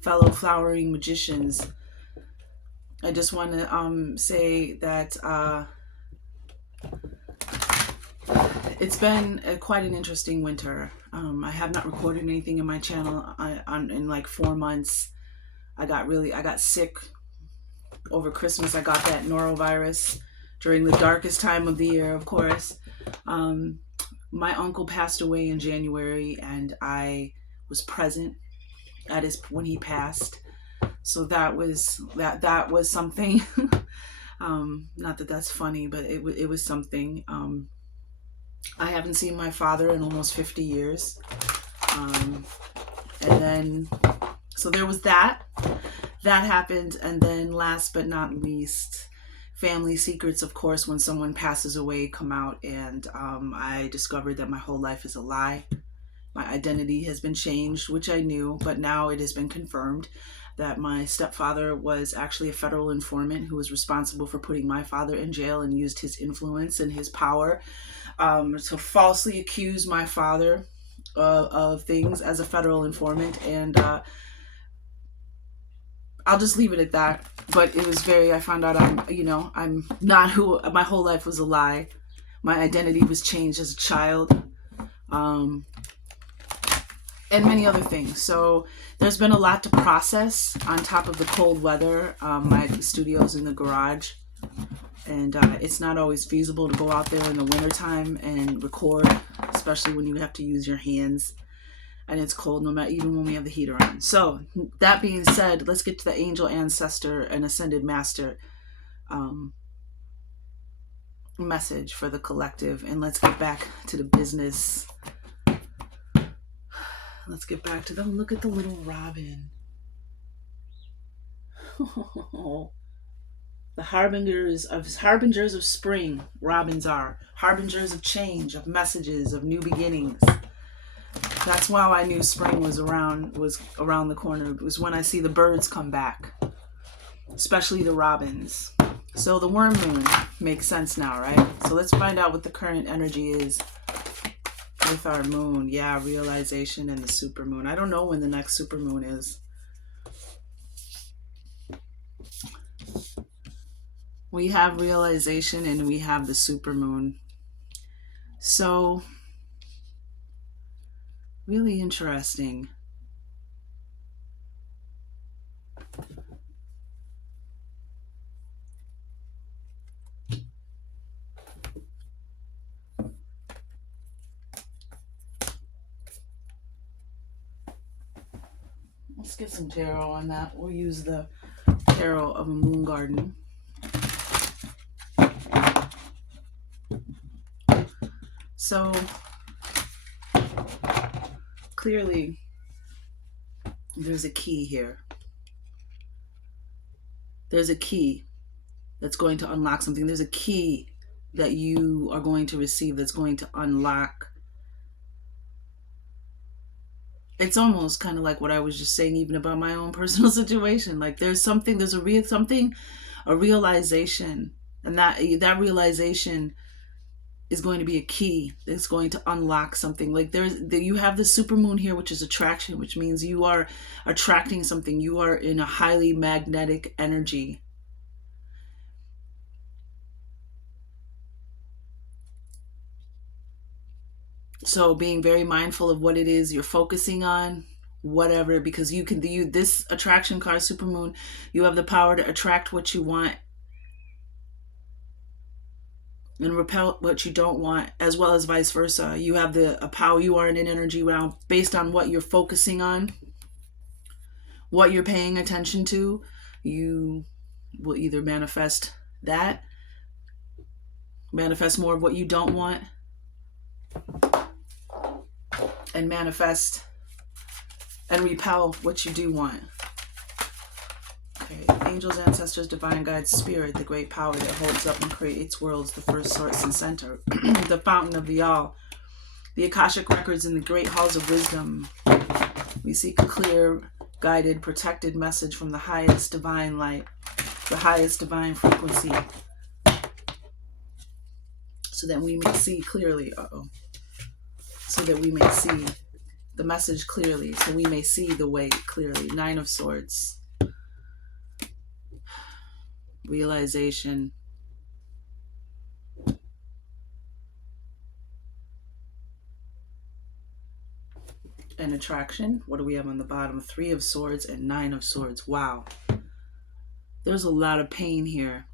fellow flowering magicians. I just want to say that it's been quite an interesting winter. I have not recorded anything in my channel in like 4 months. I got sick over Christmas. I got that norovirus during the darkest time of the year, of course. My uncle passed away in January, and I was present at his when he passed. So that was something. Not that that's funny, but it was something. I haven't seen my father in almost 50 years. And then, so there was that. That happened. And then last but not least, family secrets, of course, when someone passes away, come out. And I discovered that my whole life is a lie. My identity has been changed, which I knew, but now it has been confirmed that my stepfather was actually a federal informant who was responsible for putting my father in jail and used his influence and his power to falsely accuse my father of things as a federal informant. And I'll just leave it at that. But it was I found out I'm not who, my whole life was a lie. My identity was changed as a child. And many other things. So there's been a lot to process on top of the cold weather. My studio's in the garage, and it's not always feasible to go out there in the wintertime and record, especially when you have to use your hands and it's cold, no matter, even when we have the heater on. So that being said, let's get to the angel ancestor and ascended master message for the collective, and let's get back to the business. Let's get back to them. Look at the little robin. The harbingers of spring. Robins are harbingers of change, of messages, of new beginnings. That's why I knew spring was around the corner. It was when I see the birds come back, especially the robins. So the worm moon makes sense now, right? So let's find out what the current energy is with our moon. Yeah, realization and the super moon. I don't know when the next super moon is. We have realization and we have the super moon. So really interesting. Let's get some tarot on that. We'll use the tarot of a moon garden. So clearly there's a key here. There's a key that's going to unlock something. There's a key that you are going to receive that's going to unlock. It's almost kind of like what I was just saying, even about my own personal situation. Like there's a realization, and that realization is going to be a key that's going to unlock something. Like you have the supermoon here, which is attraction, which means you are attracting something. You are in a highly magnetic energy. So being very mindful of what it is you're focusing on, whatever, because this attraction card, supermoon, you have the power to attract what you want and repel what you don't want, as well as vice versa. You have a power. You are in an energy realm based on what you're focusing on, what you're paying attention to. You will either manifest more of what you don't want, and manifest and repel what you do want. Okay, angels, ancestors, divine guides, spirit, the great power that holds up and creates worlds, the first source and center, the fountain of the all, the Akashic records in the great halls of wisdom. We seek a clear, guided, protected message from the highest divine light, the highest divine frequency, so that we may see clearly. So that we may see the message clearly so we may see the way clearly. Nine of Swords. Realization. And attraction. What do we have on the bottom? Three of Swords and Nine of Swords. Wow. There's a lot of pain here.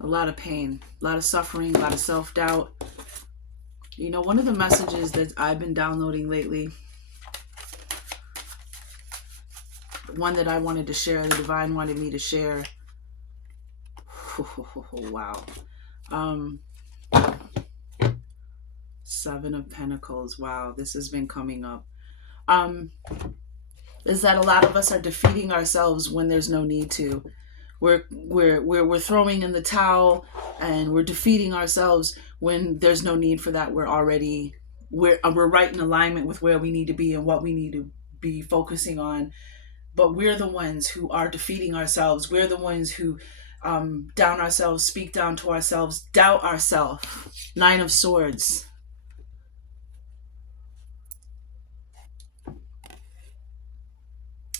A lot of pain, a lot of suffering, a lot of self-doubt. You know, one of the messages that I've been downloading lately, one that I wanted to share, the divine wanted me to share. Wow. Seven of Pentacles. Wow, this has been coming up. Is that a lot of us are defeating ourselves when there's no need to. We're throwing in the towel and we're defeating ourselves when there's no need for that. We're right in alignment with where we need to be and what we need to be focusing on. But we're the ones who are defeating ourselves. We're the ones who down ourselves, speak down to ourselves, doubt ourselves. Nine of Swords.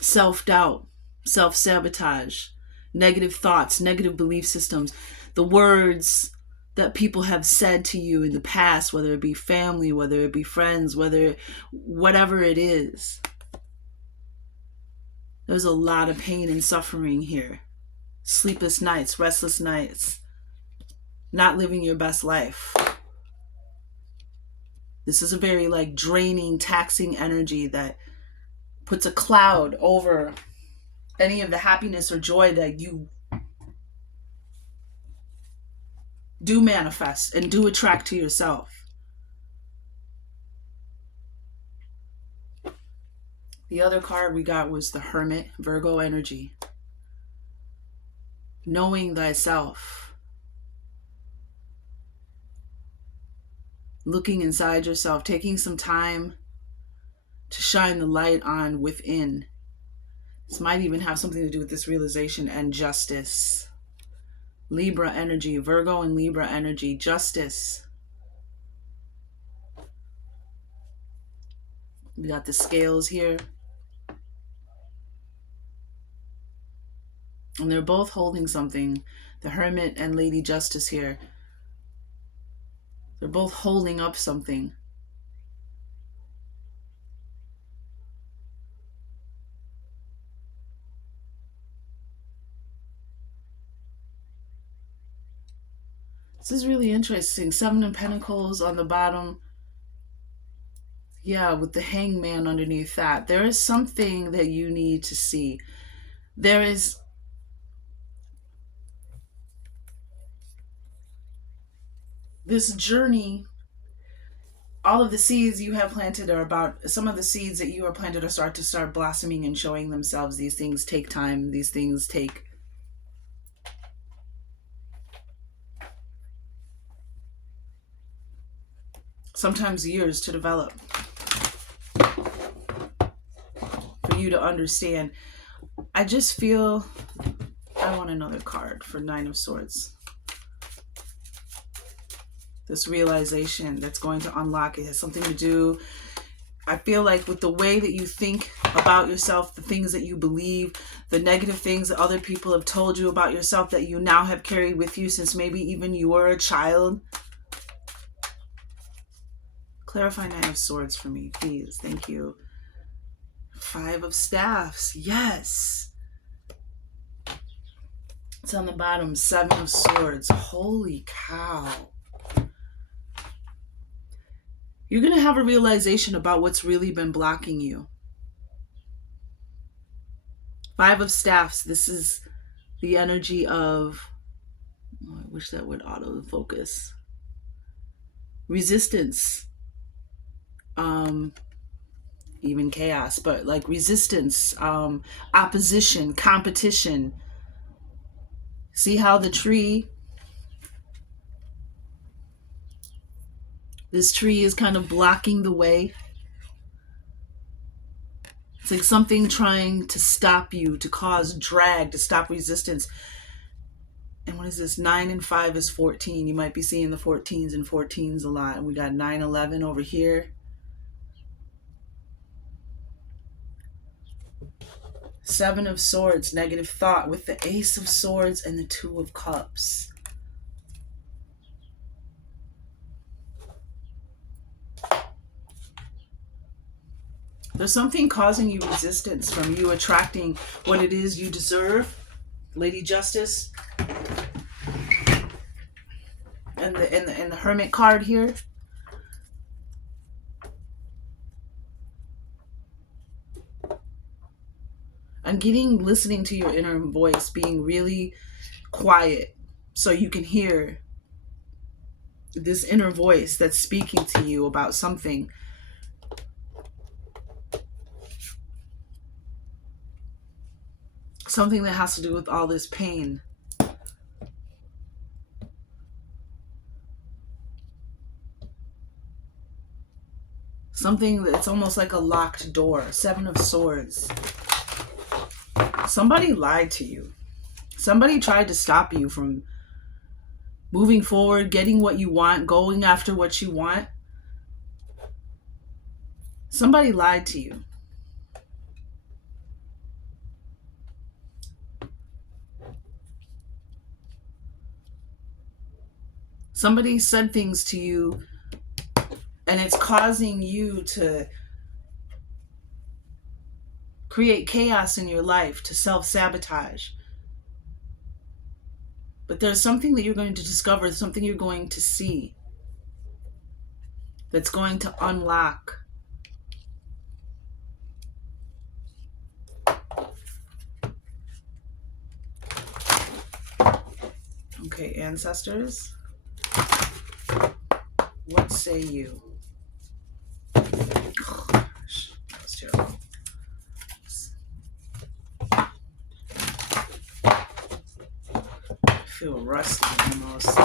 Self-doubt, self-sabotage, negative thoughts, negative belief systems, the words that people have said to you in the past, whether it be family, whether it be friends, whatever it is. There's a lot of pain and suffering here. Sleepless nights, restless nights, not living your best life. This is a very draining, taxing energy that puts a cloud over any of the happiness or joy that you do manifest and do attract to yourself. The other card we got was the Hermit, Virgo energy. Knowing thyself. Looking inside yourself, taking some time to shine the light on within. This might even have something to do with this realization and justice. Libra energy, Virgo and Libra energy, justice. We got the scales here. And they're both holding something. The Hermit and Lady Justice here. They're both holding up something. This is really interesting. Seven of Pentacles on the bottom. Yeah, with the Hangman underneath that. There is something that you need to see. There is this journey. All of the seeds you have planted are about, some of the seeds that you are planted are start blossoming and showing themselves. These things take time. These things take sometimes years to develop. For you to understand. I just feel I want another card for Nine of Swords. This realization that's going to unlock it has something to do, I feel like, with the way that you think about yourself, the things that you believe, the negative things that other people have told you about yourself that you now have carried with you since maybe even you were a child. Clarify Nine of Swords for me, please. Thank you. Five of Staffs. Yes. It's on the bottom. Seven of Swords. Holy cow. You're going to have a realization about what's really been blocking you. Five of Staffs. This is the energy of, oh, I wish that would auto-focus. Resistance. Even chaos, but resistance, opposition, competition. See how the tree, this tree is kind of blocking the way. It's like something trying to stop you, to cause drag, to stop resistance. And what is this? 9 and 5 is 14. You might be seeing the 14s and 14s a lot. And we got 9-11 over here. 7 of Swords, negative thought, with the Ace of Swords and the 2 of Cups. There's something causing you resistance from you attracting what it is you deserve, Lady Justice. And the Hermit card here. I'm listening to your inner voice, being really quiet so you can hear this inner voice that's speaking to you about something. Something that has to do with all this pain. Something that's almost like a locked door. 7 of Swords. Somebody lied to you. Somebody tried to stop you from moving forward, getting what you want, going after what you want. Somebody lied to you. Somebody said things to you, and it's causing you to create chaos in your life, to self-sabotage. But there's something that you're going to discover, something you're going to see that's going to unlock. Okay, ancestors, what say you? Oh, gosh, that was terrible. I feel rusty almost.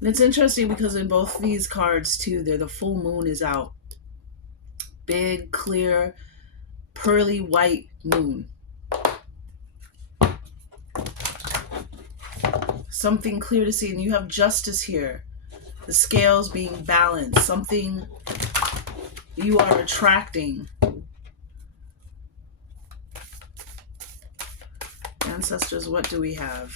And it's interesting because in both these cards too, the full moon is out. Big, clear, pearly white moon. Something clear to see. And you have justice here. The scales being balanced. Something you are attracting. Ancestors, what do we have?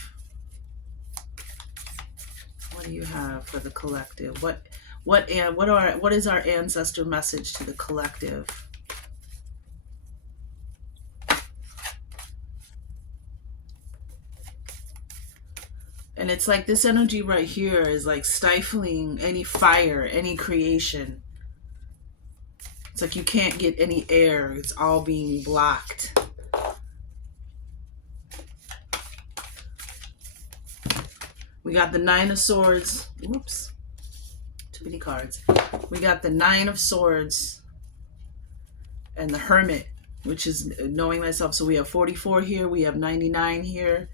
What do you have for the collective? What is our ancestor message to the collective? And it's like this energy right here is like stifling any fire, any creation. It's like you can't get any air. It's all being blocked. We got the 9 of Swords. Oops. Too many cards. We got the 9 of Swords and the Hermit, which is knowing myself. So we have 44 here. We have 99 here.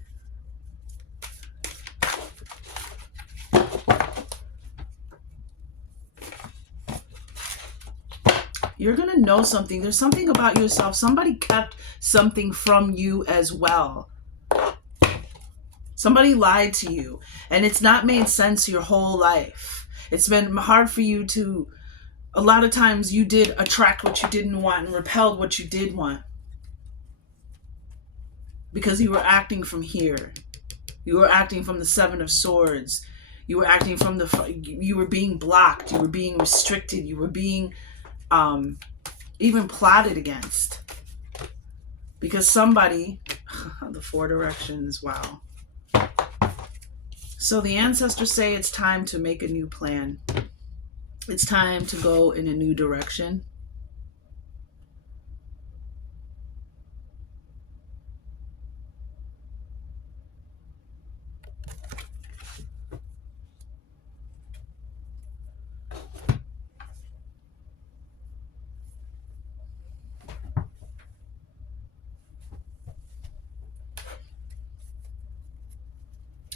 You're going to know something. There's something about yourself. Somebody kept something from you as well. Somebody lied to you, and it's not made sense your whole life. It's been hard for you to, a lot of times you did attract what you didn't want and repelled what you did want. Because you were acting from here. You were acting from the 7 of Swords. You were acting from you were being blocked. You were being restricted. You were being even plotted against. Because somebody, the 4 directions, wow. So the ancestors say it's time to make a new plan. It's time to go in a new direction.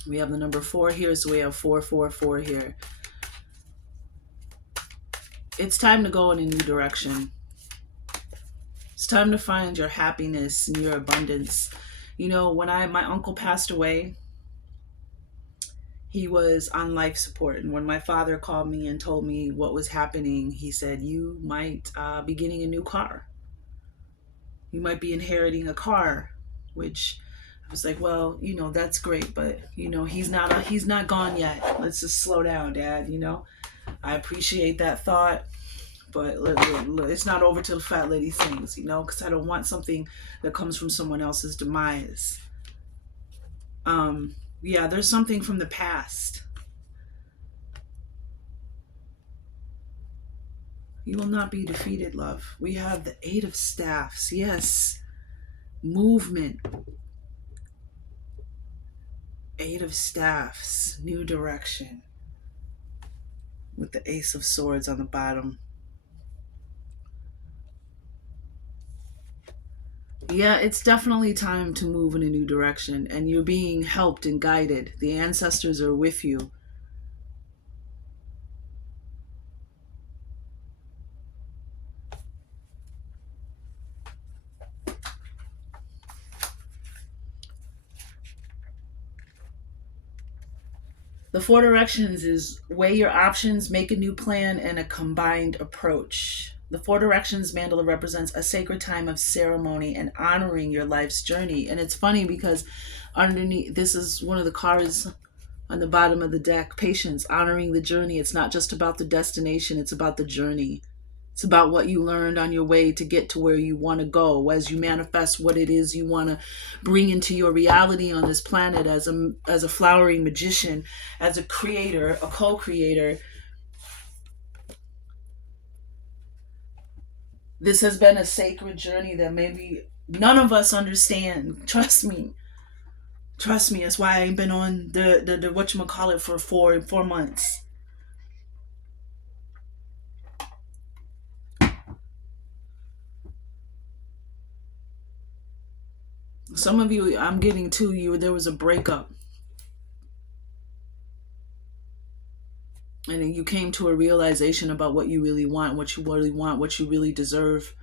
We have the number 4 here, so we have 444 here. It's time to go in a new direction. It's time to find your happiness and your abundance When my uncle passed away, he was on life support. And when my father called me and told me what was happening, he said, "You might be getting a new car. You might be inheriting a car," which I was like, "Well, that's great, but he's not gone yet. Let's just slow down, Dad. I appreciate that thought, but look, it's not over till the fat lady sings, because I don't want something that comes from someone else's demise." Yeah, there's something from the past. You will not be defeated, love. We have the Eight of Staffs. Yes. Movement. Eight of Staffs. New direction. With the Ace of Swords on the bottom. Yeah, it's definitely time to move in a new direction, and you're being helped and guided. The ancestors are with you. The four directions is weigh your options, make a new plan, and a combined approach. The four directions mandala represents a sacred time of ceremony and honoring your life's journey. And it's funny because underneath, this is one of the cards on the bottom of the deck: patience, honoring the journey. It's not just about the destination, it's about the journey. It's about what you learned on your way to get to where you want to go as you manifest what it is you want to bring into your reality on this planet as a flowering magician, as a creator, a co-creator. This has been a sacred journey that maybe none of us understand. Trust me. Trust me. That's why I ain't been on the whatchamacallit for four months. Some of you, I'm getting to you, there was a breakup. And you came to a realization about what you really want, what you really deserve.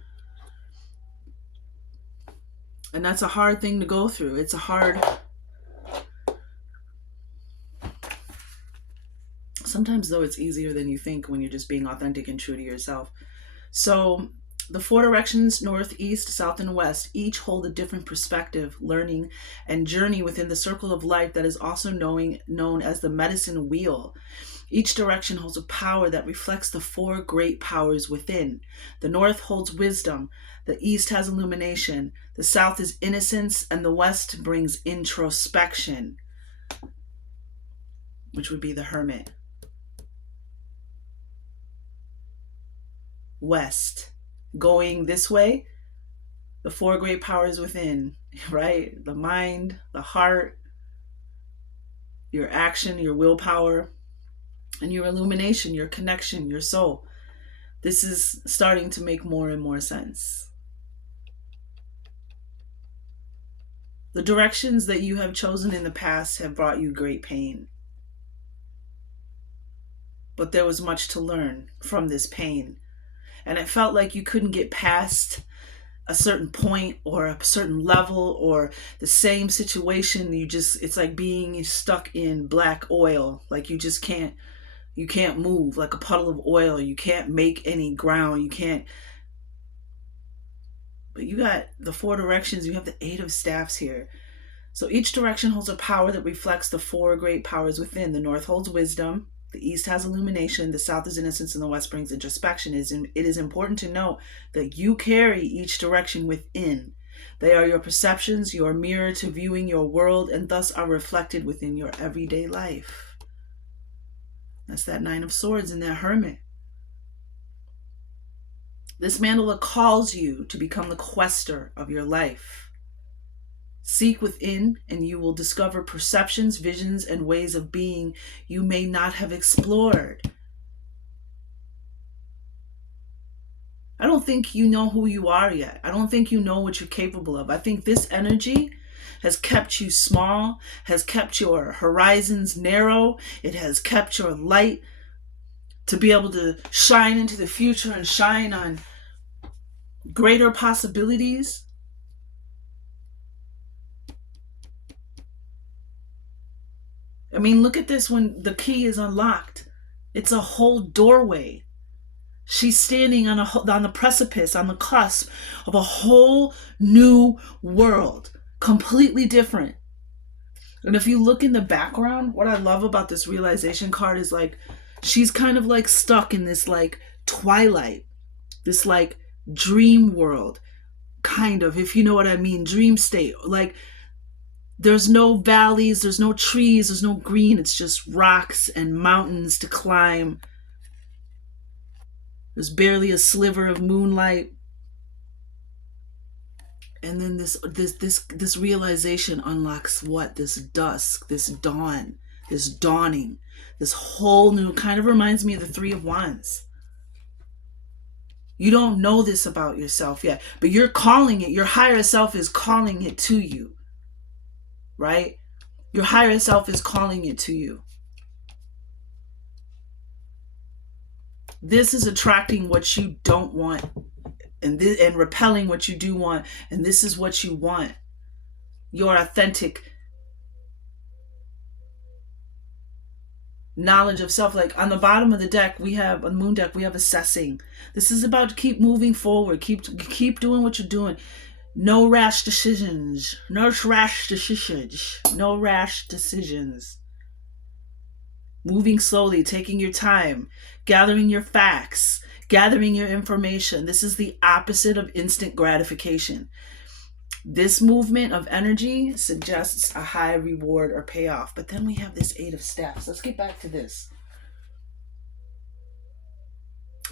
And that's a hard thing to go through. It's a hard... Sometimes, though, it's easier than you think when you're just being authentic and true to yourself. So the four directions, north, east, south, and west, each hold a different perspective, learning, and journey within the circle of life that is also known as the medicine wheel. Each direction holds a power that reflects the four great powers within. The north holds wisdom, the east has illumination, the south is innocence, and the west brings introspection, which would be the hermit. West. Going this way, the four great powers within, right? The mind, the heart, your action, your willpower, and your illumination, your connection, your soul. This is starting to make more and more sense. The directions that you have chosen in the past have brought you great pain. But there was much to learn from this pain. And it felt like you couldn't get past a certain point or a certain level or the same situation. It's like being stuck in black oil. Like you can't move, like a puddle of oil. You can't make any ground. You can't. But you got the four directions. You have the Eight of Staffs here. So each direction holds a power that reflects the four great powers within. The north holds wisdom, the east has illumination, the south is innocence, and the west brings introspection. It is important to note that you carry each direction within. They are your perceptions, your mirror to viewing your world, and thus are reflected within your everyday life. That's that Nine of Swords and that Hermit. This mandala calls you to become the quester of your life. Seek within, and you will discover perceptions, visions, and ways of being you may not have explored. I don't think you know who you are yet. I don't think you know what you're capable of. I think this energy has kept you small, has kept your horizons narrow. It has kept your light to be able to shine into the future and shine on greater possibilities. I mean, look at this when the key is unlocked. It's a whole doorway. She's standing on the precipice, on the cusp of a whole new world, completely different. And if you look in the background, what I love about this realization card is like she's kind of like stuck in this like twilight, this like dream world, kind of, if you know what I mean, dream state. Like there's no valleys, there's no trees, there's no green. It's just rocks and mountains to climb. There's barely a sliver of moonlight. And then this realization unlocks what? This dusk, this dawn, this dawning, this whole new, kind of reminds me of the Three of Wands. You don't know this about yourself yet, but you're calling it. Your higher self is calling it to you, right? Your higher self is calling it to you. This is attracting what you don't want, and repelling what you do want, and this is what you want. Your authentic knowledge of self. Like on the bottom of the deck, we have on the moon deck, we have assessing. This is about to keep moving forward, keep doing what you're doing. No rash decisions. No rash decisions. No rash decisions. Moving slowly, taking your time, gathering your facts, gathering your information. This is the opposite of instant gratification. This movement of energy suggests a high reward or payoff. But then we have this Eight of Staffs. Let's get back to this.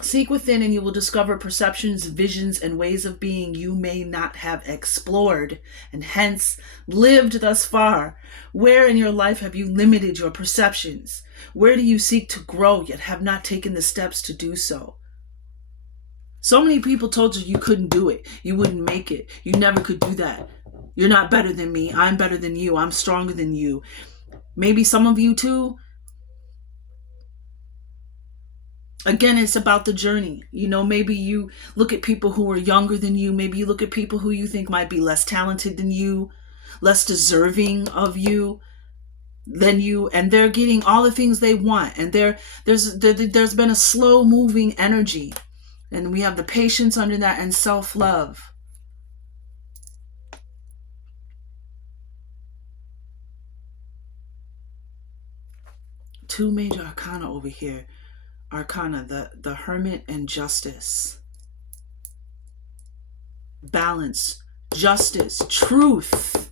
Seek within and you will discover perceptions, visions, and ways of being you may not have explored and hence lived thus far. Where in your life have you limited your perceptions? Where do you seek to grow yet have not taken the steps to do so? So many people told you couldn't do it. You wouldn't make it. You never could do that. You're not better than me. I'm better than you. I'm stronger than you. Maybe some of you too. Again, it's about the journey. You know, maybe you look at people who are younger than you. Maybe you look at people who you think might be less talented than you, less deserving of you than you, and they're getting all the things they want. And there's been a slow moving energy, and we have the patience under that and self-love. Two major arcana over here. Arcana, the Hermit and Justice. Balance, justice, truth.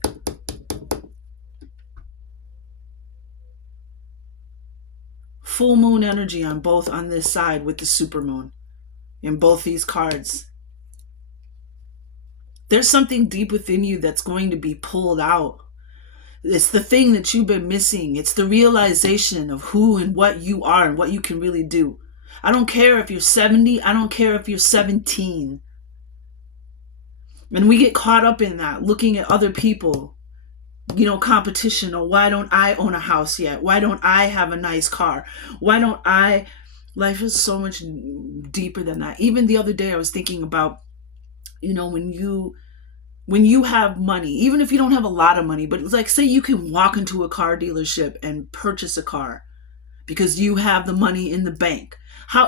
Full moon energy on this side with the supermoon in both these cards. There's something deep within you that's going to be pulled out. It's the thing that you've been missing. It's the realization of who and what you are and what you can really do. I don't care if you're 70. I don't care if you're 17. And we get caught up in that, looking at other people, you know, competition. Or why don't I own a house yet? Why don't I have a nice car? Why don't I? Life is so much deeper than that. Even the other day I was thinking about, you know, when you have money, even if you don't have a lot of money, but it's like, say you can walk into a car dealership and purchase a car because you have the money in the bank.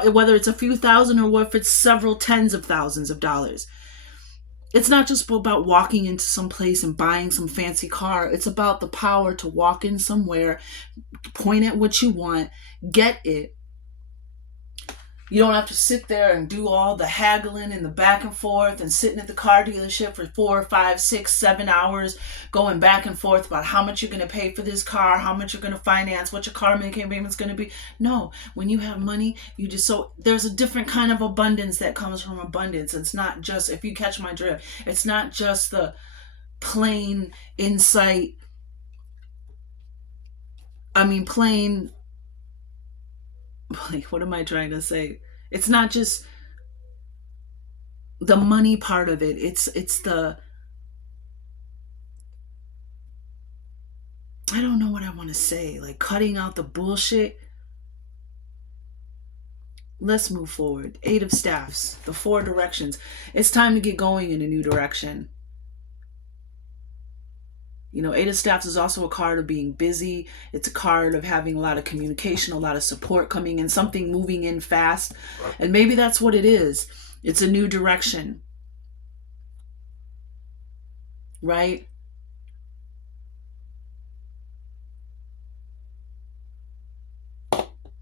Whether it's a few thousand or if it's several tens of thousands of dollars. It's not just about walking into some place and buying some fancy car. It's about the power to walk in somewhere, point at what you want, get it. You don't have to sit there and do all the haggling and the back and forth and sitting at the car dealership for 4, 5, 6, 7 hours going back and forth about how much you're going to pay for this car, how much you're going to finance, what your car payment's going to be. No, when you have money, there's a different kind of abundance that comes from abundance. It's not just, if you catch my drift, it's not just the plain insight. What am I trying to say? It's not just the money part of it. It's the, I don't know what I want to say, like cutting out the bullshit. Let's move forward. Eight of Staffs, the 4 directions. It's time to get going in a new direction. You know, Eight of Staffs is also a card of being busy. It's a card of having a lot of communication, a lot of support coming in, something moving in fast. And maybe that's what it is. It's a new direction, right?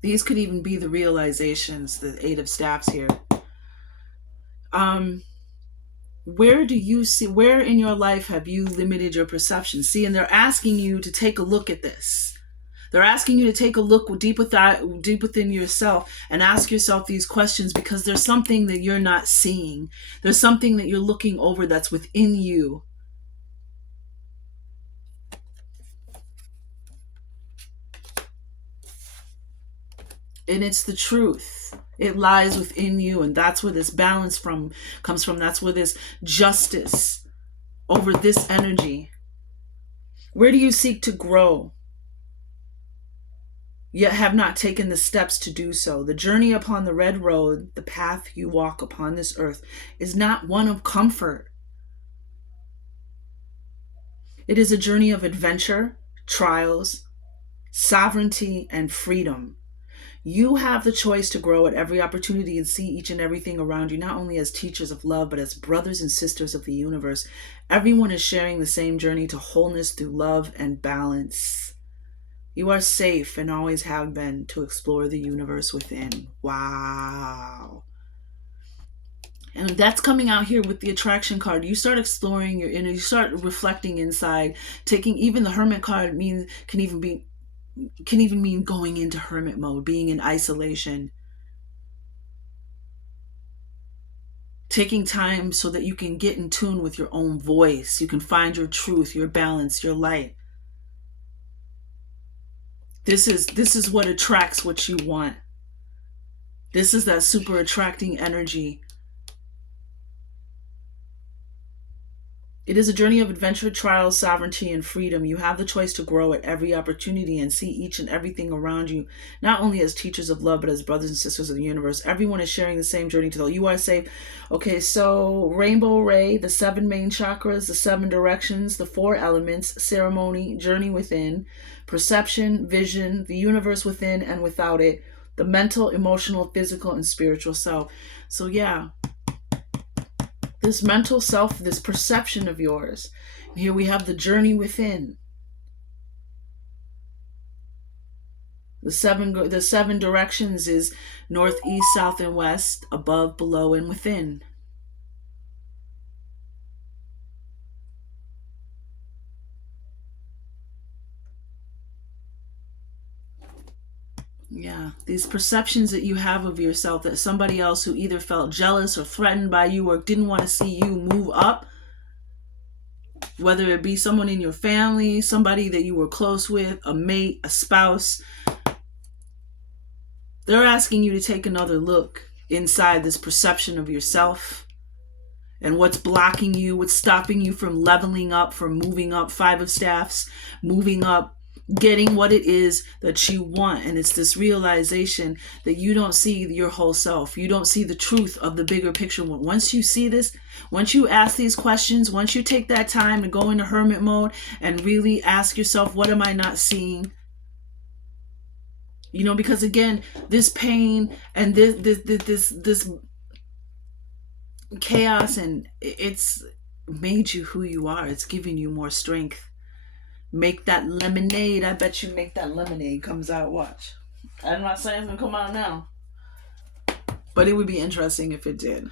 These could even be the realizations, the Eight of Staffs here. Where do you see, where in your life have you limited your perception? See, and they're asking you to take a look at this. They're asking you to take a look deep within yourself and ask yourself these questions, because there's something that you're not seeing. There's something that you're looking over that's within you. And it's the truth. It lies within you, and that's where this balance comes from. That's where this justice over this energy. Where do you seek to grow, yet have not taken the steps to do so? The journey upon the red road, the path you walk upon this earth, is not one of comfort. It is a journey of adventure, trials, sovereignty, and freedom. You have the choice to grow at every opportunity and see each and everything around you, not only as teachers of love, but as brothers and sisters of the universe. Everyone is sharing the same journey to wholeness through love and balance. You are safe and always have been to explore the universe within. Wow. And that's coming out here with the attraction card. You start exploring your inner, you start reflecting inside, taking even the Hermit card can even mean going into hermit mode, being in isolation. Taking time so that you can get in tune with your own voice. You can find your truth, your balance, your light. This is what attracts what you want. This is that super attracting energy. It is a journey of adventure, trials, sovereignty, and freedom. You have the choice to grow at every opportunity and see each and everything around you, not only as teachers of love, but as brothers and sisters of the universe. Everyone is sharing the same journey together. You are safe. Okay, so Rainbow Ray, the 7 main chakras, the 7 directions, the 4 elements, ceremony, journey within, perception, vision, the universe within and without it, the mental, emotional, physical, and spiritual self. So yeah, this mental self, this perception of yours. And here we have the journey within. The seven directions is north, east, south, and west, above, below, and within. Yeah, these perceptions that you have of yourself, that somebody else who either felt jealous or threatened by you or didn't want to see you move up, whether it be someone in your family, somebody that you were close with, a mate, a spouse, they're asking you to take another look inside this perception of yourself and what's blocking you, what's stopping you from leveling up, from moving up. 5 of Staffs, moving up, getting what it is that you want. And it's this realization that you don't see your whole self. You don't see the truth of the bigger picture. Once you see this, once you ask these questions, once you take that time to go into hermit mode and really ask yourself, what am I not seeing? You know, because again, this pain and this chaos, and it's made you who you are. It's giving you more strength. Make that lemonade. I bet you Make That Lemonade comes out. Watch. I'm not saying it's gonna come out now, but it would be interesting if it did.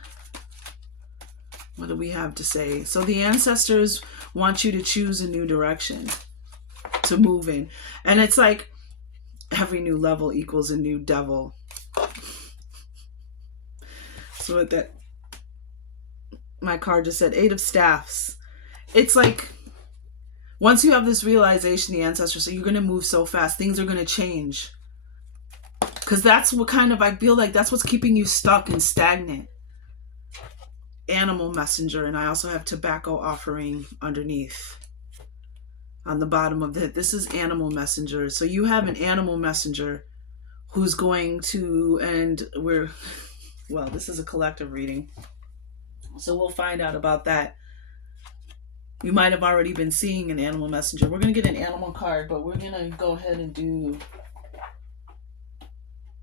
What do we have to say? So the ancestors want you to choose a new direction to move in. And it's like every new level equals a new devil. So what that, my card just said, 8 of Staffs. It's like, once you have this realization, the ancestors say, you're going to move so fast. Things are going to change. Because that's what kind of, I feel like that's what's keeping you stuck and stagnant. Animal messenger. And I also have tobacco offering underneath. On the bottom of it. This is animal messenger. So you have an animal messenger who's going to, and this is a collective reading. So we'll find out about that. You might have already been seeing an animal messenger. We're going to get an animal card, but we're going to go ahead and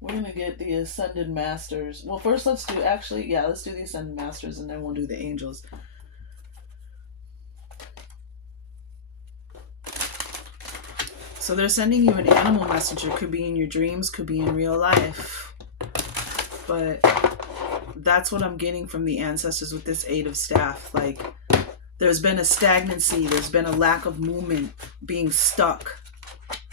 we're going to get the Ascended Masters. Well, first let's do the Ascended Masters, and then we'll do the angels. So they're sending you an animal messenger. Could be in your dreams, could be in real life. But that's what I'm getting from the ancestors with this Eight of Staff. Like, there's been a stagnancy, there's been a lack of movement, being stuck.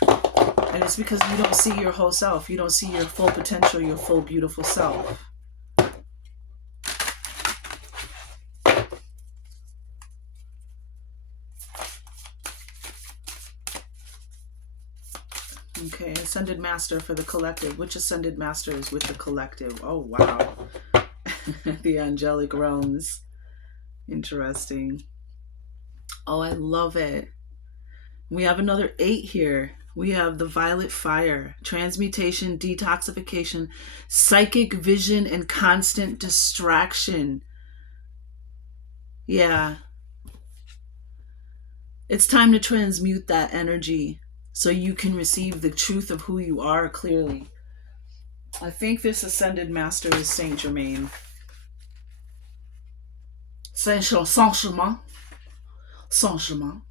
And it's because you don't see your whole self. You don't see your full potential, your full beautiful self. Okay, Ascended Master for the collective. Which Ascended Master is with the collective? Oh, wow. The angelic realms. Interesting. Oh, I love it. We have another 8 here. We have the Violet Fire, transmutation, detoxification, psychic vision, and constant distraction. Yeah. It's time to transmute that energy so you can receive the truth of who you are clearly. I think this Ascended Master is Saint Germain. Saint-Germain. Saint-Germain.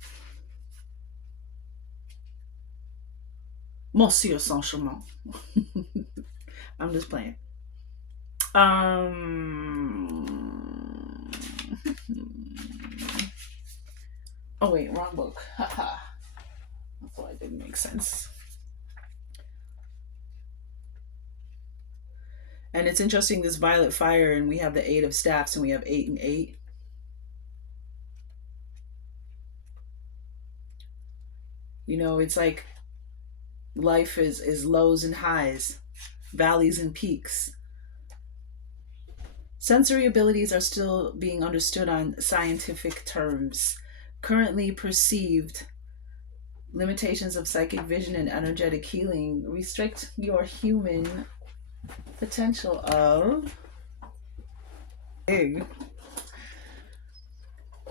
Monsieur Saint-Germain. I'm just playing. Oh wait, wrong book. Haha. That's why it didn't make sense. And it's interesting, this Violet Fire, and we have the Eight of Staffs, and we have 8 and 8. You know, it's like life is lows and highs, valleys and peaks. Sensory abilities are still being understood on scientific terms. Currently perceived limitations of psychic vision and energetic healing restrict your human potential of big.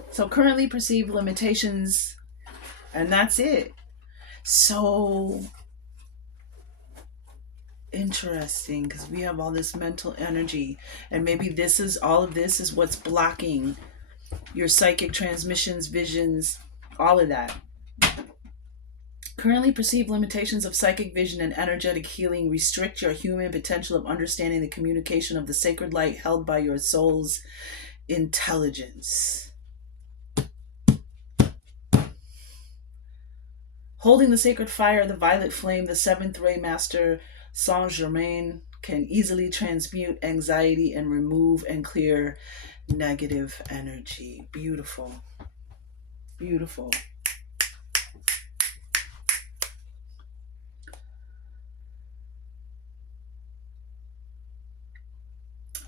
So currently perceived limitations, and that's it. So interesting, because we have all this mental energy, and maybe this is all of this is what's blocking your psychic transmissions, visions, all of that. Currently perceived limitations of psychic vision and energetic healing restrict your human potential of understanding the communication of the sacred light held by your soul's intelligence. Holding the sacred fire, the violet flame, the 7th ray master, Saint Germain, can easily transmute anxiety and remove and clear negative energy. Beautiful. Beautiful.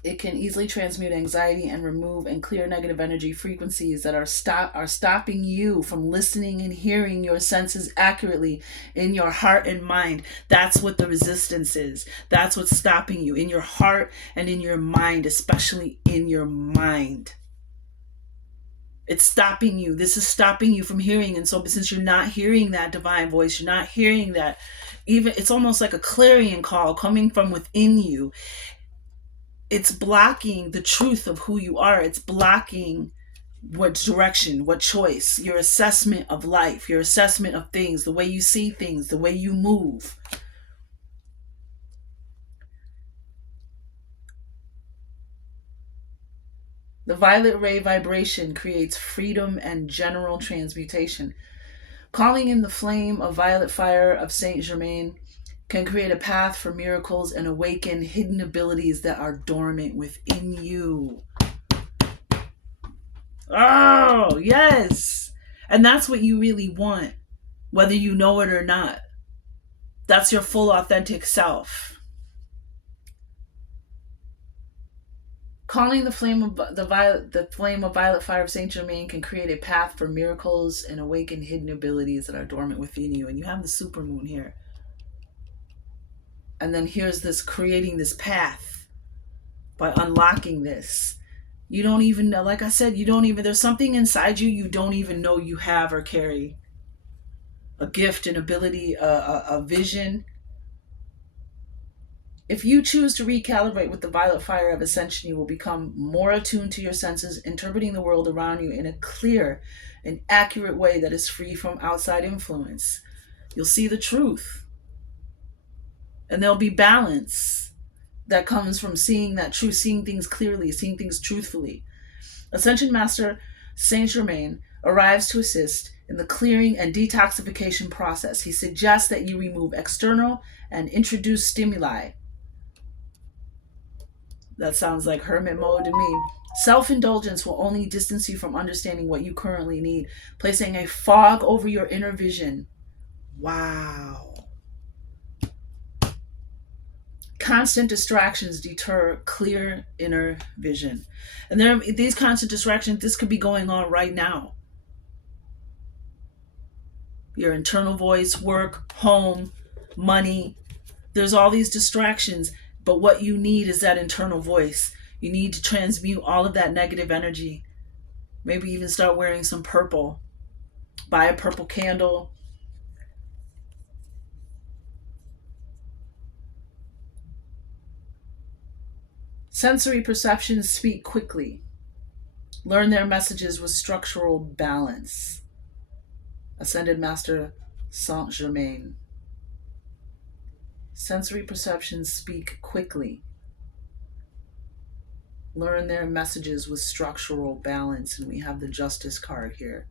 It can easily transmute anxiety and remove and clear negative energy frequencies that are stopping you from listening and hearing your senses accurately in your heart and mind. That's what the resistance is. That's what's stopping you in your heart and in your mind, especially in your mind. It's stopping you. This is stopping you from hearing. And so since you're not hearing that divine voice, you're not hearing that, even it's almost like a clarion call coming from within you. It's blocking the truth of who you are. It's blocking what direction, what choice, your assessment of life, your assessment of things, the way you see things, the way you move. The violet ray vibration creates freedom and general transmutation. Calling in the flame of violet fire of Saint Germain can create a path for miracles and awaken hidden abilities that are dormant within you. Oh, yes. And that's what you really want, whether you know it or not. That's your full authentic self. Calling the flame of the flame of violet fire of Saint Germain can create a path for miracles and awaken hidden abilities that are dormant within you. And you have the supermoon here. And then here's this creating this path by unlocking this. You don't even know, like I said, you don't even, there's something inside you you don't even know you have or carry. A gift, an ability, a vision. If you choose to recalibrate with the violet fire of ascension, you will become more attuned to your senses, interpreting the world around you in a clear and accurate way that is free from outside influence. You'll see the truth, and there'll be balance that comes from seeing that truth, seeing things clearly, seeing things truthfully. Ascension Master Saint Germain arrives to assist in the clearing and detoxification process. He suggests that you remove external and introduce stimuli. That sounds like hermit mode to me. Self-indulgence will only distance you from understanding what you currently need, placing a fog over your inner vision. Wow. Constant distractions deter clear inner vision. And these constant distractions, this could be going on right now. Your internal voice, work, home, money. There's all these distractions, but what you need is that internal voice. You need to transmute all of that negative energy. Maybe even start wearing some purple. Buy a purple candle. Sensory perceptions speak quickly. Learn their messages with structural balance. Ascended Master Saint Germain. Sensory perceptions speak quickly. Learn their messages with structural balance. And we have the Justice card here.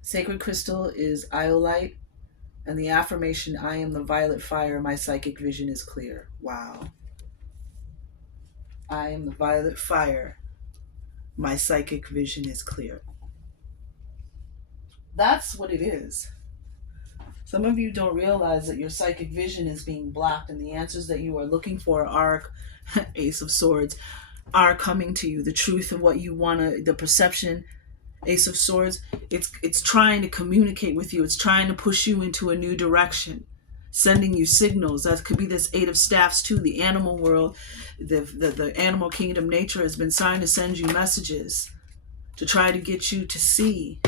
Sacred crystal is iolite. And the affirmation, I am the violet fire, my psychic vision is clear. Wow. I am the violet fire, my psychic vision is clear. That's what it is. Some of you don't realize that your psychic vision is being blocked, and the answers that you are looking for are Ace of Swords, are coming to you. The truth of what you want to, the perception, Ace of Swords, it's trying to communicate with you. It's trying to push you into a new direction, sending you signals. That could be this Eight of Staffs too. The animal world, the animal kingdom, nature has been trying to send you messages to try to get you to see.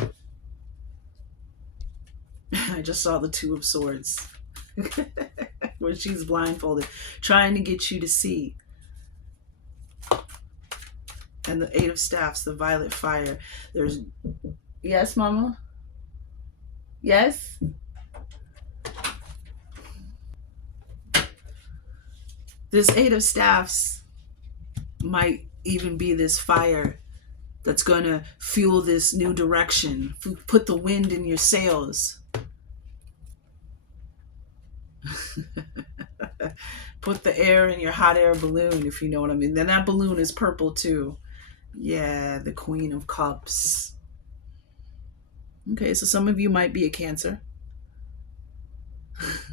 I just saw the Two of Swords where she's blindfolded, trying to get you to see. And the Eight of Staffs, the violet fire. There's, yes, Mama? Yes? This Eight of Staffs might even be this fire that's going to fuel this new direction, put the wind in your sails. Put the air in your hot air balloon, if you know what I mean. Then that balloon is purple too. Yeah, the Queen of Cups. Okay, so some of you might be a Cancer.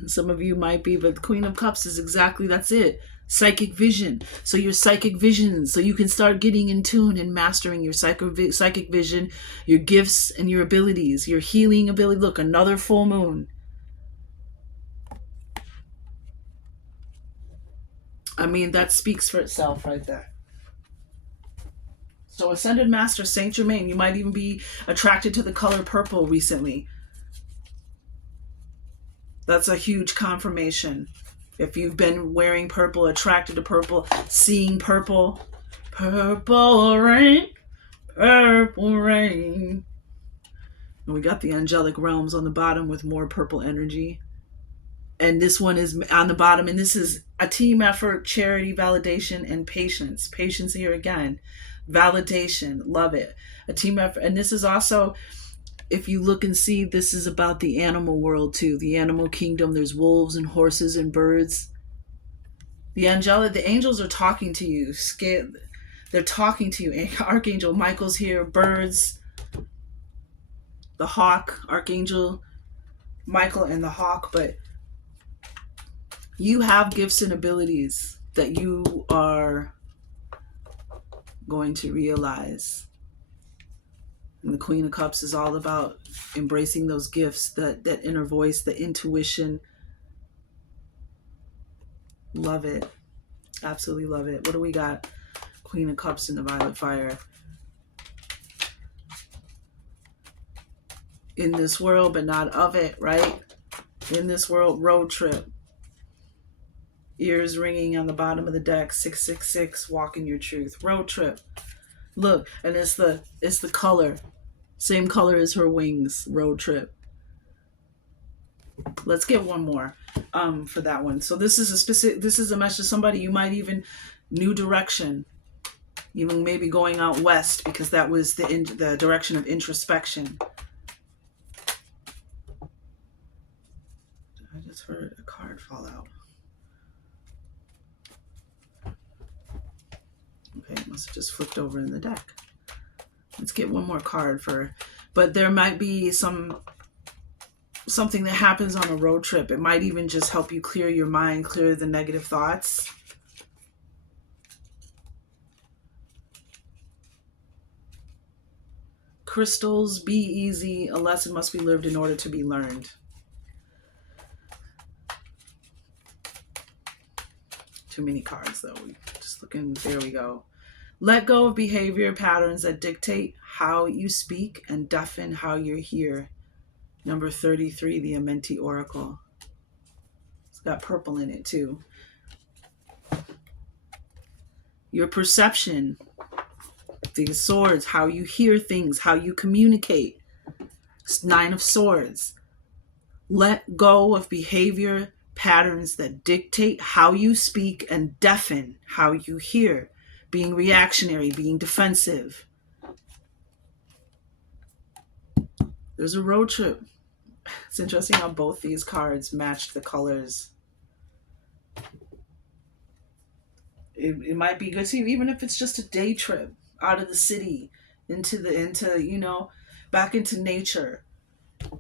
Some of you might be, but the Queen of Cups is exactly, that's it. Psychic vision. So your psychic vision, so you can start getting in tune and mastering your psychic vision, your gifts and your abilities, your healing ability. Look, another full moon. I mean, that speaks for itself right there. So Ascended Master Saint Germain, you might even be attracted to the color purple recently. That's a huge confirmation. If you've been wearing purple, attracted to purple, seeing purple, purple rain, purple rain. And we got the angelic realms on the bottom with more purple energy. And this one is on the bottom. And this is a team effort, charity, validation, and patience. Patience here again. Validation. Love it. A team effort. And this is also, if you look and see, this is about the animal world too. The animal kingdom. There's wolves and horses and birds. The angels are talking to you. They're talking to you. Archangel Michael's here. Birds. The hawk. Archangel Michael and the hawk. But you have gifts and abilities that you are going to realize. And the Queen of Cups is all about embracing those gifts, that inner voice, the intuition. Love it. Absolutely love it. What do we got? Queen of Cups in the Violet Fire. In this world, but not of it, right? In this world, road trip. Ears ringing on the bottom of the deck. 666, walking your truth. Road trip. Look, and it's the color. Same color as her wings. Road trip. Let's get one more for that one. So this is a message to somebody. You might even new direction. Even maybe going out west, because that was the direction of introspection. I just heard a card fall out. Okay, it must have just flipped over in the deck. Let's get one more card but there might be something that happens on a road trip. It might even just help you clear your mind, clear the negative thoughts. Crystals, be easy. A lesson must be lived in order to be learned. Too many cards though. Just looking, there we go. Let go of behavior patterns that dictate how you speak and deafen how you hear. Number 33, the Amenti Oracle. It's got purple in it too. Your perception, the swords, how you hear things, how you communicate. 9 of Swords. Let go of behavior patterns that dictate how you speak and deafen how you hear. Being reactionary, being defensive. There's a road trip. It's interesting how both these cards matched the colors. It might be good to you, even if it's just a day trip out of the city into back into nature,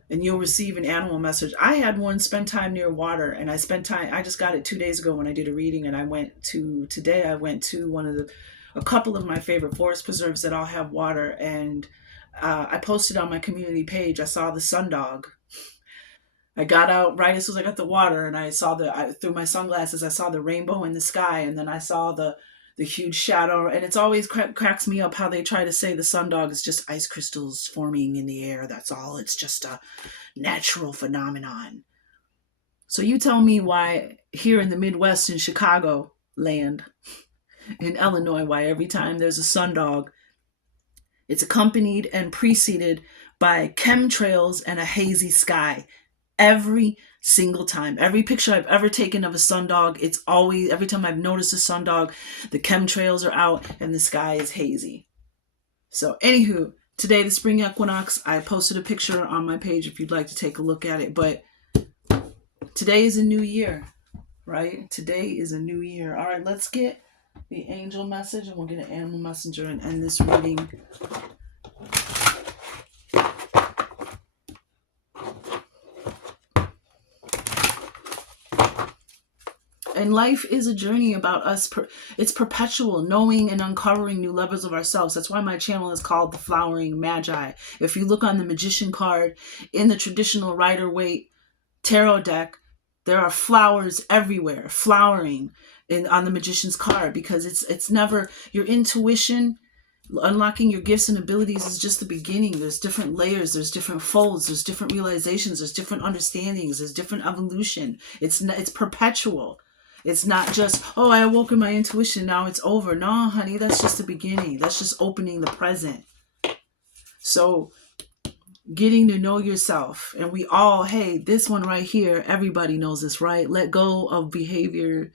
and you'll receive an animal message. I had one, spend time near water, and I just got it 2 days ago when I did a reading, and I went to a couple of my favorite forest preserves that all have water, and I posted on my community page. I saw the sundog. I got out right as soon as I got the water, and I saw through my sunglasses, I saw the rainbow in the sky, and then I saw the huge shadow. And it's always cracks me up how they try to say the sundog is just ice crystals forming in the air. That's all. It's just a natural phenomenon. So you tell me why here in the Midwest, in Chicago land, in Illinois, why every time there's a sundog, it's accompanied and preceded by chemtrails and a hazy sky. Every single time. Every picture I've ever taken of a sundog, it's always, every time I've noticed a sundog, the chemtrails are out and the sky is hazy. So anywho, today, the spring equinox, I posted a picture on my page if you'd like to take a look at it. But today is a new year, right? Today is a new year. All right, let's get the angel message, and we'll get an animal messenger and end this reading. And life is a journey about us. It's perpetual, knowing and uncovering new levels of ourselves. That's why my channel is called The Flowering Magi. If you look on the Magician card in the traditional Rider-Waite tarot deck, there are flowers everywhere, flowering on the Magician's card, because it's never your intuition. Unlocking your gifts and abilities is just the beginning. There's different layers, there's different folds, there's different realizations, there's different understandings, there's different evolution. It's perpetual. It's not just, oh, I awoke in my intuition, now it's over. No, honey, that's just the beginning. That's just opening the present. So getting to know yourself, and we all, hey, this one right here, everybody knows this, right? Let go of behavior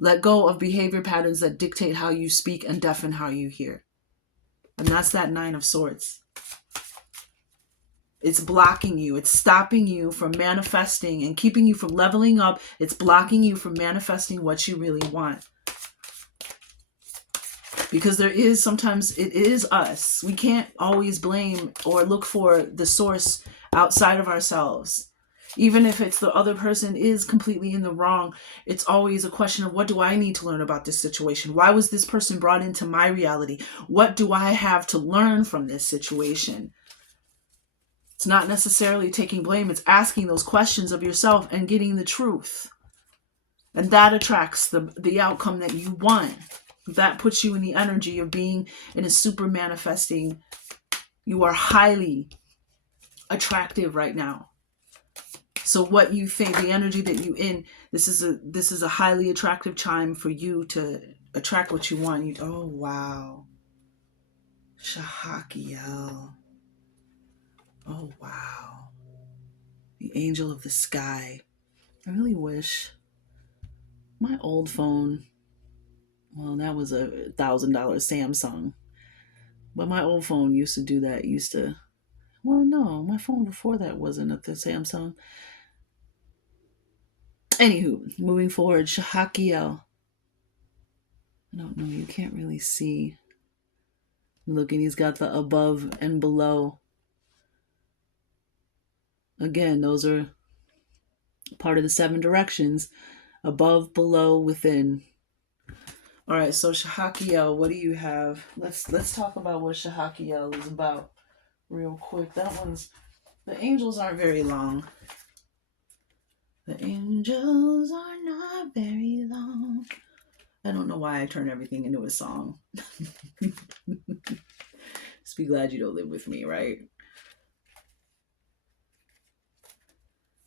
patterns that dictate how you speak and deafen how you hear. And that's that 9 of Swords. It's blocking you. It's stopping you from manifesting and keeping you from leveling up. It's blocking you from manifesting what you really want. Because sometimes it is us. We can't always blame or look for the source outside of ourselves. Even if it's the other person is completely in the wrong, it's always a question of, what do I need to learn about this situation? Why was this person brought into my reality? What do I have to learn from this situation? It's not necessarily taking blame. It's asking those questions of yourself and getting the truth. And that attracts the outcome that you want. That puts you in the energy of being in a super manifesting. You are highly attractive right now. So what you think, the energy that you in, this is a highly attractive time for you to attract what you want. Oh wow. Shahakiel. Oh wow. The angel of the sky. I really wish my old phone, well, that was $1,000 Samsung. But my old phone used to do that. Well, no, my phone before that wasn't the Samsung. Anywho, moving forward, Shahakiel. I don't know, you can't really see. Look, and he's got the above and below. Again, those are part of the 7 directions. Above, below, within. All right, so Shahakiel, what do you have? Let's talk about what Shahakiel is about real quick. The angels aren't very long. The angels are not very long. I don't know why I turn everything into a song. Just be glad you don't live with me, right?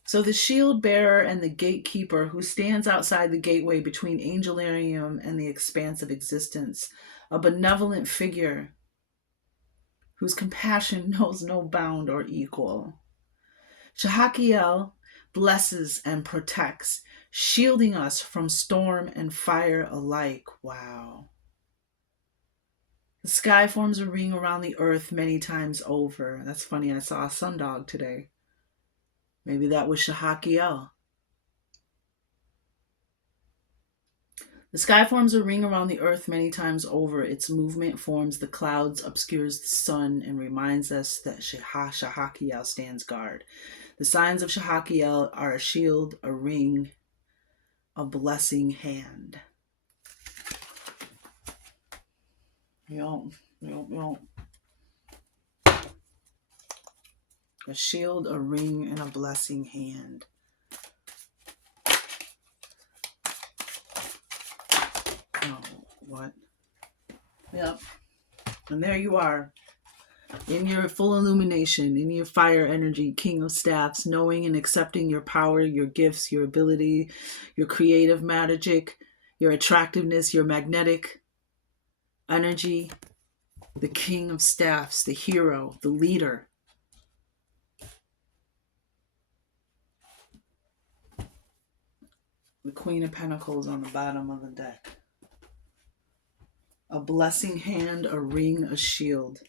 So the shield bearer and the gatekeeper who stands outside the gateway between Angelarium and the expanse of existence, a benevolent figure whose compassion knows no bound or equal. Shahakiel blesses and protects, shielding us from storm and fire alike. Wow. The sky forms a ring around the earth many times over. That's funny, I saw a sundog today. Maybe that was Shahakiel. The sky forms a ring around the earth many times over. Its movement forms the clouds, obscures the sun, and reminds us that Shahakiel stands guard. The signs of Shahakiel are a shield, a ring, a blessing hand. Yo. A shield, a ring, and a blessing hand. Oh, what? Yep. And there you are. In your full illumination, in your fire energy, King of Staffs, knowing and accepting your power, your gifts, your ability, your creative magic, your attractiveness, your magnetic energy, the King of Staffs, the hero, the leader. The Queen of Pentacles on the bottom of the deck. A blessing hand, a ring, a shield.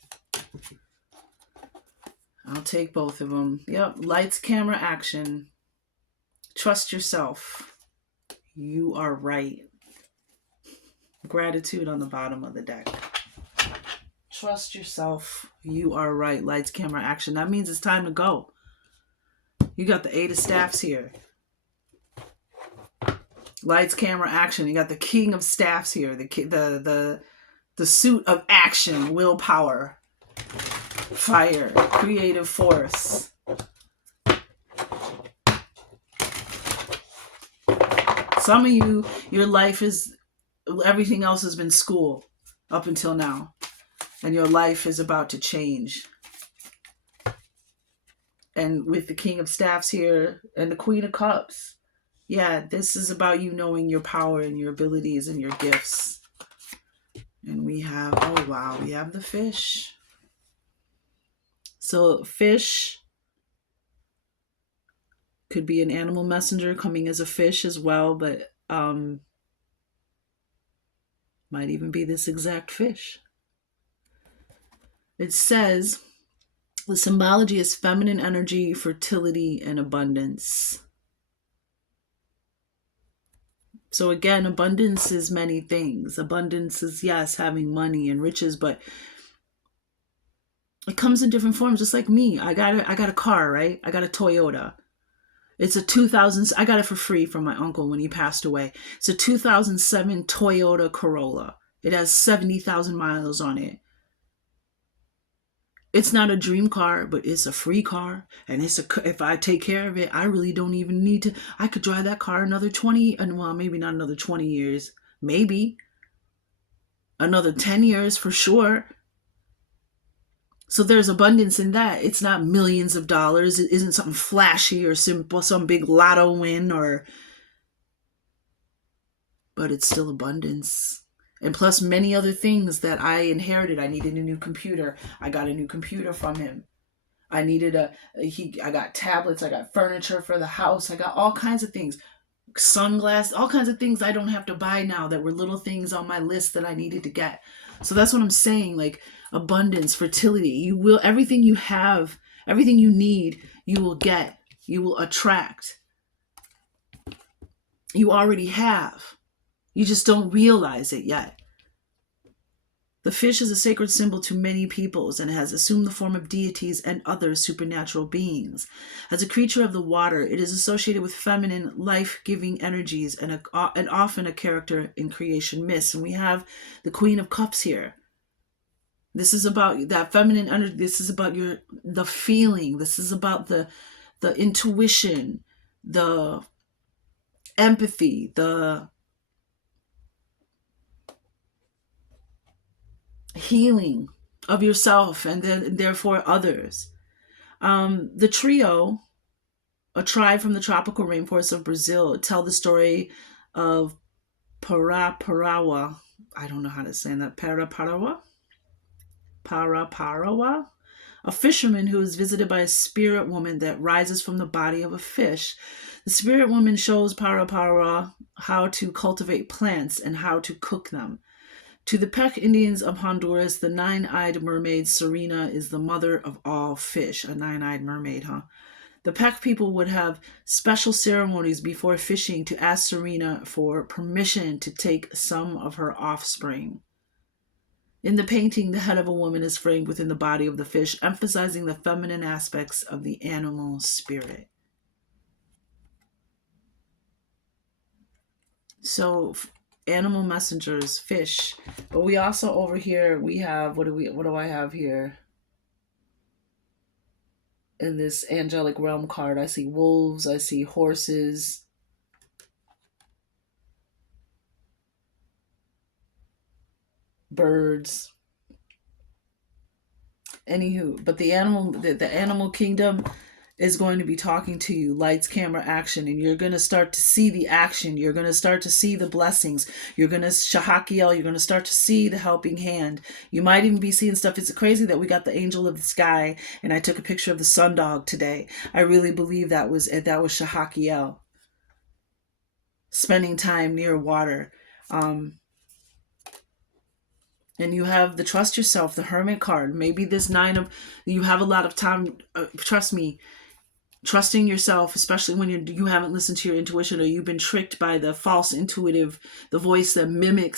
I'll take both of them. Yep. Lights, camera, action. Trust yourself. You are right. Gratitude on the bottom of the deck. Trust yourself. You are right. Lights, camera, action. That means it's time to go. You got the 8 of Staffs here. Lights, camera, action. You got the King of Staffs here. The suit of action, willpower, fire, creative force. Some of you, your life is, everything else has been school up until now. And your life is about to change. And with the King of Staffs here and the Queen of Cups, yeah, this is about you knowing your power and your abilities and your gifts. And we have, oh wow, we have the fish. So fish could be an animal messenger coming as a fish as well, but might even be this exact fish. It says the symbology is feminine energy, fertility, and abundance. So again, abundance is many things. Abundance is, yes, having money and riches, but it comes in different forms. Just like me, I got a car, right? I got a Toyota. It's a 2000. I got it for free from my uncle when he passed away. It's a 2007 Toyota Corolla. It has 70,000 miles on it. It's not a dream car, but it's a free car. And if I take care of it, I really don't even need to. I could drive that car another 20, and well, maybe not another 20 years. Maybe. Another 10 years for sure. So there's abundance in that. It's not millions of dollars. It isn't something flashy or simple, some big lotto win, or, but it's still abundance. And plus many other things that I inherited. I needed a new computer. I got a new computer from him. I got tablets, I got furniture for the house, I got all kinds of things. Sunglasses, all kinds of things I don't have to buy now that were little things on my list that I needed to get. So that's what I'm saying, like abundance, fertility. You will, everything you have, everything you need, you will get, you will attract. You already have. You just don't realize it yet. The fish is a sacred symbol to many peoples and has assumed the form of deities and other supernatural beings. As a creature of the water, it is associated with feminine, life-giving energies and often a character in creation myths. And we have the Queen of Cups here. This is about that feminine energy. This is about the feeling. This is about the intuition, the empathy, the healing of yourself and then therefore others. The trio, a tribe from the tropical rainforests of Brazil, tell the story of Paraparawa. I don't know how to say that. Paraparawa, a fisherman who is visited by a spirit woman that rises from the body of a fish. The spirit woman shows Paraparawa how to cultivate plants and how to cook them. To the Peck Indians of Honduras, the nine-eyed mermaid Serena is the mother of all fish. A nine-eyed mermaid, huh? The Peck people would have special ceremonies before fishing to ask Serena for permission to take some of her offspring. In the painting, the head of a woman is framed within the body of the fish, emphasizing the feminine aspects of the animal spirit. So, animal messengers, fish. But we also over here, we have, what do I have here? In this angelic realm card, I see wolves, I see horses. Birds. Anywho, but the animal kingdom is going to be talking to you, lights, camera, action, and you're going to start to see the action. You're going to start to see the blessings. You're going to shahakiel. You're going to start to see the helping hand. You might even be seeing stuff. It's crazy that we got the angel of the sky, and I took a picture of the sundog today. I really believe that was shahakiel, spending time near water. And you have the trust yourself, the hermit card. Maybe this you have a lot of time. Trust me, trusting yourself, especially when you haven't listened to your intuition or you've been tricked by the false intuitive, the voice that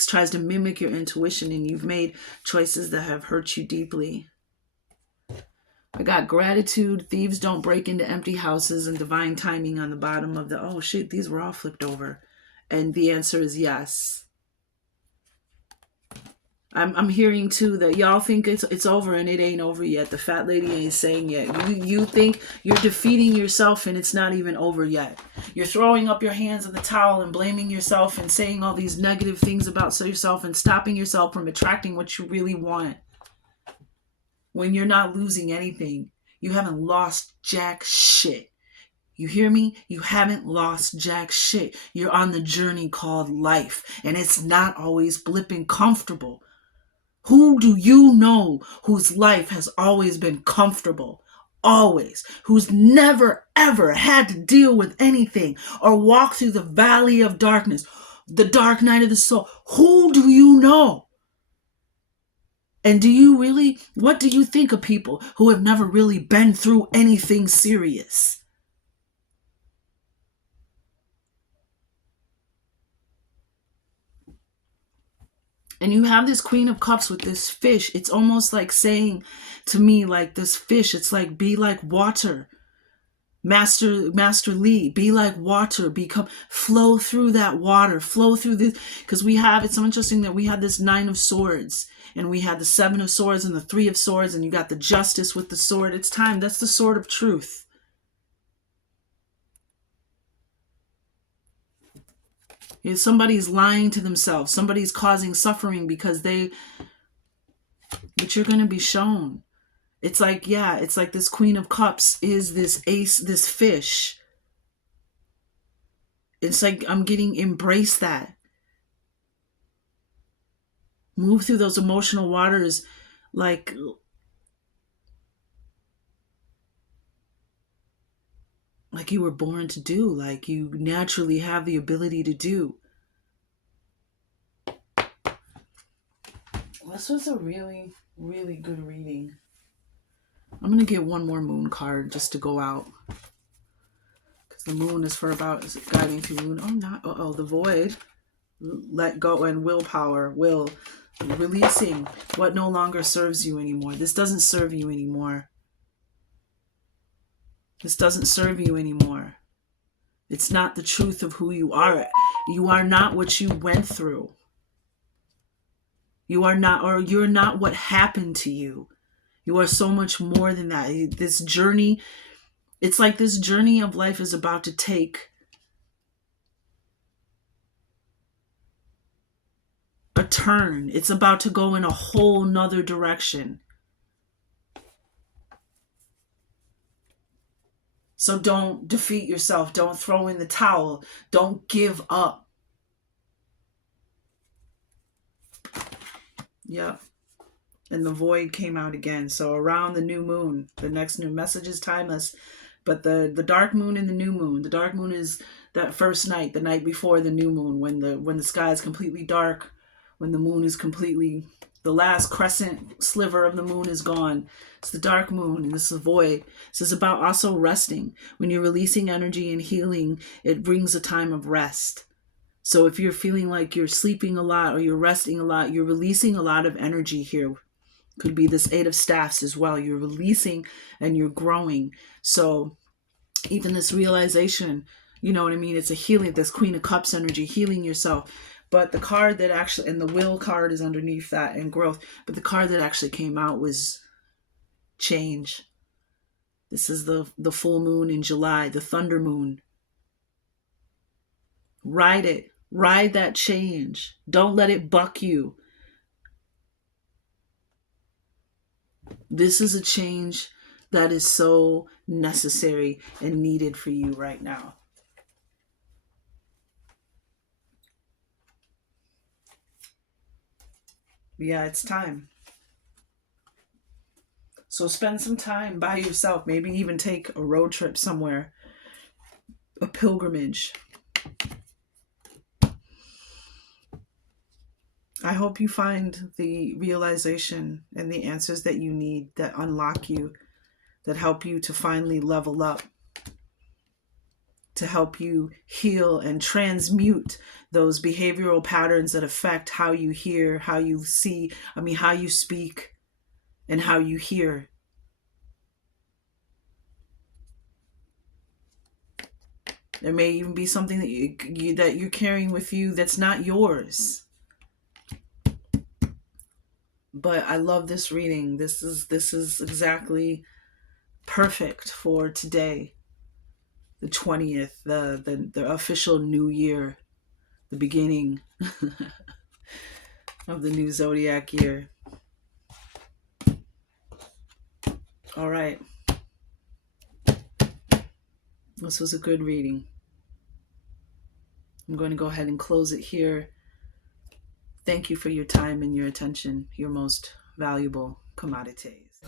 tries to mimic your intuition, and you've made choices that have hurt you deeply. I got gratitude, thieves don't break into empty houses, and divine timing on the bottom of oh shit, these were all flipped over. And the answer is yes. I'm hearing too that y'all think it's over and it ain't over yet. The fat lady ain't saying yet. You think you're defeating yourself and it's not even over yet. You're throwing up your hands in the towel and blaming yourself and saying all these negative things about yourself and stopping yourself from attracting what you really want. When you're not losing anything, you haven't lost jack shit. You hear me? You haven't lost jack shit. You're on the journey called life, and it's not always blipping comfortable. Who do you know whose life has always been comfortable? Always. Who's never, ever had to deal with anything or walk through the valley of darkness, the dark night of the soul? Who do you know? And what do you think of people who have never really been through anything serious? And you have this Queen of Cups with this fish. It's almost like saying to me, like this fish, it's like, be like water. Master Lee, be like water, flow through that water, flow through this. Because it's so interesting that we had this 9 of Swords, and we had the 7 of Swords and the 3 of Swords, and you got the Justice with the sword. It's time. That's the sword of truth. Somebody's lying to themselves. Somebody's causing suffering but you're going to be shown. It's like, yeah, it's like this Queen of Cups is this ace, this fish. It's like embrace that. Move through those emotional waters like you were born to do, like you naturally have the ability to do. This was a really, really good reading. I'm going to get one more moon card just to go out. Because the moon is guiding through moon. The void. Let go and willpower. Releasing what no longer serves you anymore. This doesn't serve you anymore. This doesn't serve you anymore. It's not the truth of who you are. You are not what you went through. You are not, or you're not what happened to you. You are so much more than that. This journey, it's like this journey of life is about to take a turn. It's about to go in a whole nother direction. So don't defeat yourself. Don't throw in the towel. Don't give up. Yeah. And the void came out again. So around the new moon, the next new message is timeless. But the dark moon and the new moon. The dark moon is that first night, the night before the new moon, when the sky is completely dark, when the moon is completely, the last crescent sliver of the moon is gone. It's the dark moon, and this is void. This is about also resting. When you're releasing energy and healing, it brings a time of rest. So if you're feeling like you're sleeping a lot or you're resting a lot, you're releasing a lot of energy here. Could be this Eight of Staffs as well. You're releasing and you're growing. So even this realization, you know what I mean? It's a healing, this Queen of Cups energy, healing yourself. But the card that actually, and the will card is underneath that, and growth. But the card that actually came out was change. This is the full moon in July, the thunder moon. Ride it. Ride that change. Don't let it buck you. This is a change that is so necessary and needed for you right now. Yeah, it's time. So spend some time by yourself. Maybe even take a road trip somewhere. A pilgrimage. I hope you find the realization and the answers that you need, that unlock you, that help you to finally level up, to help you heal and transmute those behavioral patterns that affect how you hear, how you see, how you speak, and how you hear. There may even be something that you're carrying with you that's not yours. But I love this reading. This is exactly perfect for today, the 20th, the official new year, the beginning of the new zodiac year. All right. This was a good reading. I'm going to go ahead and close it here. Thank you for your time and your attention, your most valuable commodities.